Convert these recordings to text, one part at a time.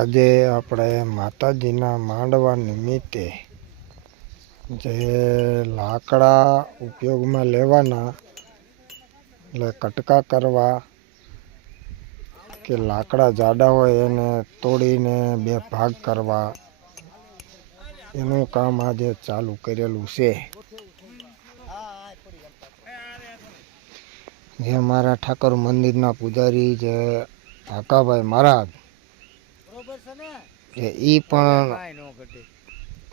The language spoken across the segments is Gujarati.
આજે આપણે માતાજીના માંડવા નિમિત્તે જે લાકડા ઉપયોગમાં લેવાના, એટલે કટકા કરવા કે લાકડા જાડા હોય એને તોડીને બે ભાગ કરવા, એનું કામ આજે ચાલુ કરેલું છે. જે મારા ઠાકોર મંદિરના પૂજારી જે હાકાભાઈ મહારાજ એ પણ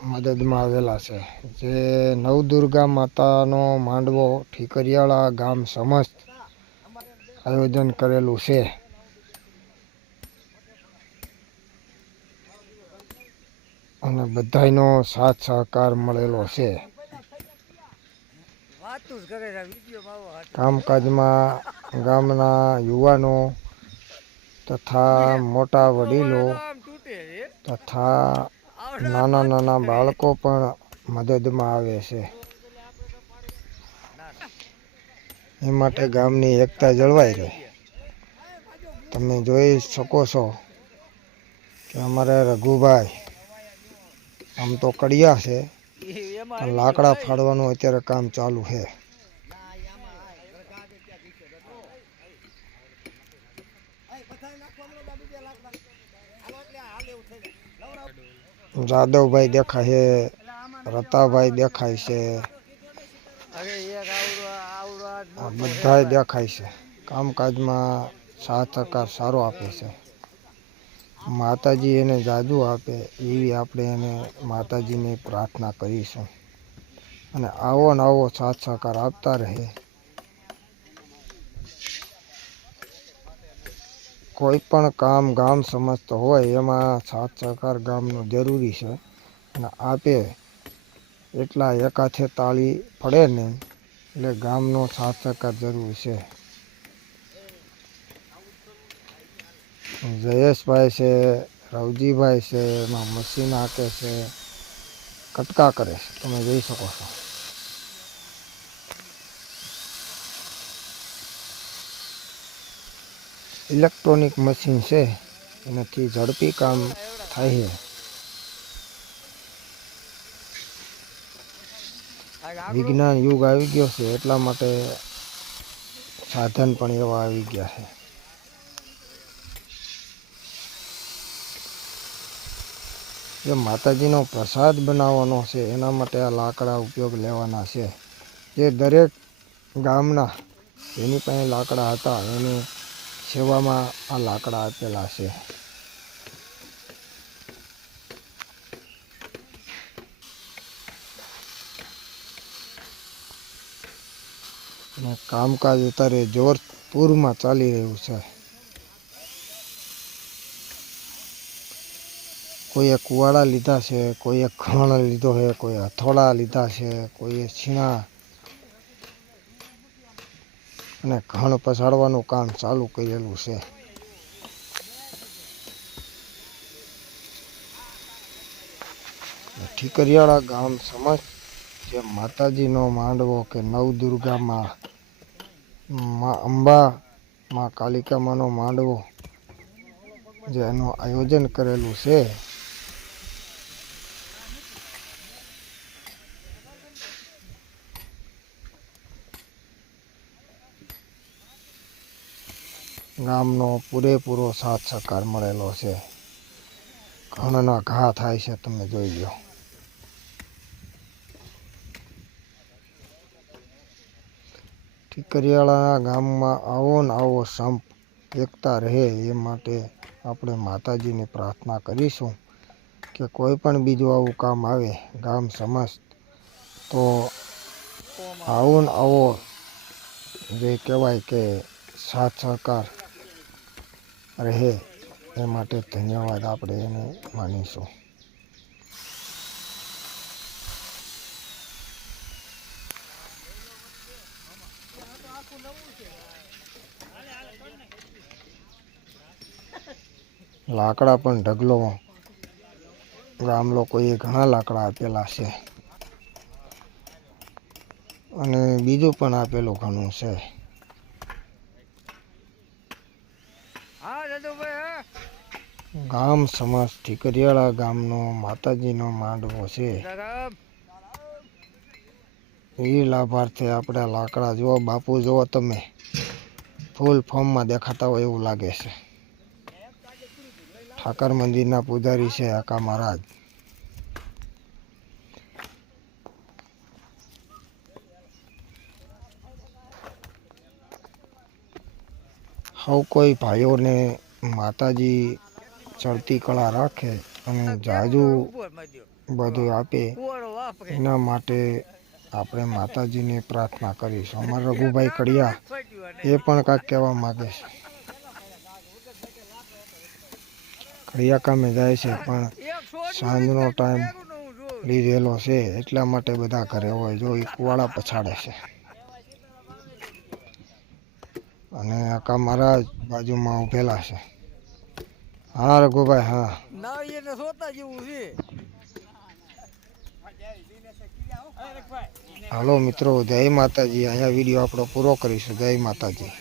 મદદમાં આવેલા છે. જે નવદુર્ગા માતાનો માંડવો ઠીકરિયાળા ગામ સમસ્ત આયોજન કરેલું છે. અને બધાયનો સાથ સહકાર મળેલો છે. કામકાજમાં ગામના યુવાનો તથા મોટા વડીલો તથા નાના નાના બાળકો પણ મદદમાં આવે છે. એ માટે ગામની એકતા જળવાઈ રહે. તમે જોઈ શકો છો કે અમારે રઘુભાઈ આમ તો કડિયા છે, પણ લાકડા ફાડવાનું અત્યારે કામ ચાલુ છે. જાદવભાઈ દેખાય છે, રતાભાઈ દેખાય છે. બધા દેખાય છે. કામકાજમાં સાથ સહકાર સારો આપે છે. માતાજી એને જાદુ આપે, એવી આપણે એને માતાજીની પ્રાર્થના કરીશું. અને આવો ને આવો સાથ સહકાર આપતા રહે. કોઈ પણ કામ ગામ સમજતો હોય એમાં સાથ સહકાર ગામનો જરૂરી છે. અને આપે એટલા એકાથે તાળી પડે ને એટલે ગામનો સાથ સહકાર જરૂરી છે. જયેશભાઈ છે, રવજીભાઈ છે, એમાં મશીન હાકે છે, કટકા કરે છે. તમે જોઈ શકો છો. ઇલેક્ટ્રોનિક મશીન છે. એનાથી ઝડપી કામ થાય છે. વિજ્ઞાન યુગ આવી ગયો છે, એટલા માટે સાધન પણ એવા આવી ગયા છે. જે માતાજીનો પ્રસાદ બનાવવાનો છે, એના માટે આ લાકડા ઉપયોગ લેવાના છે. જે દરેક ગામના જેની પાસે લાકડા હતા, એની સેવામાં આ લાકડા આપેલા છે. અને કામકાજ અત્યારે જોરપૂરમાં ચાલી રહ્યું છે. કોઈએ કુવાડા લીધા છે, કોઈએ ખણ લીધો છે કોઈ હથોડા લીધા છે, કોઈએ છીણા અને ઘણ પછાડવાનું કામ ચાલુ કરેલું છે. ઠીકરિયાળા ગામ સમજ જે માતાજીનો માંડવો કે નવદુર્ગામાં માં અંબા, માં કાલિકામાંનો માંડવો જે એનું આયોજન કરેલું છે. ગામનો પૂરેપૂરો સાથ સહકાર મળેલો છે. ઘણના ઘા થાય છે, તમે જોઈ લો ઠીકરિયાળાના ગામમાં આવો ને આવો સંપ એકતા રહે એ માટે આપણે માતાજીની પ્રાર્થના કરીશું કે કોઈ પણ બીજું આવું કામ આવે, ગામ સમસ્ત, તો આવો ને આવો જે કહેવાય કે સાથ સહકાર રહે, એ માટે ધન્યવાદ આપણે એને માનીશું. લાકડા પણ ઢગલો. ગામ લોકોએ ઘણા લાકડા આપેલા છે. અને બીજું પણ આપેલું ઘણું છે હા દાદુભાઈ હા ગામ સમાજ ઠીકરિયાળા ગામનો માતાજીનો માંડવો છે. એ લાભાર્થે આપણે લાકડા જુઓ, બાપુ જુઓ તમે. ફૂલ ફોર્મમાં દેખાતા હોય એવું લાગે છે. ઠાકર મંદિરના પૂજારી છે આકા મહારાજ. સૌ કોઈ ભાઈઓને માતાજી ચડતી કળા રાખે અને જાજુ બધું આપે. એના માટે આપણે માતાજીને પ્રાર્થના કરીશું. અમારા રઘુભાઈ કડિયા એ પણ કાંઈક કહેવા માગે છે. કડિયા કામે જાય છે પણ સાંજનો ટાઈમ લીધેલો છે એટલા માટે બધા ઘરે હોય જો એ કુવાડા પછાડે છે. અને આકા મહારાજ બાજુમાં ઉભેલા છે. હા રઘુભાઈ હા. ના એને સોતા જેવું છે. હાલો મિત્રો જય માતાજી. અહીંયા વીડિયો આપણો પૂરો કરીશું. જય માતાજી.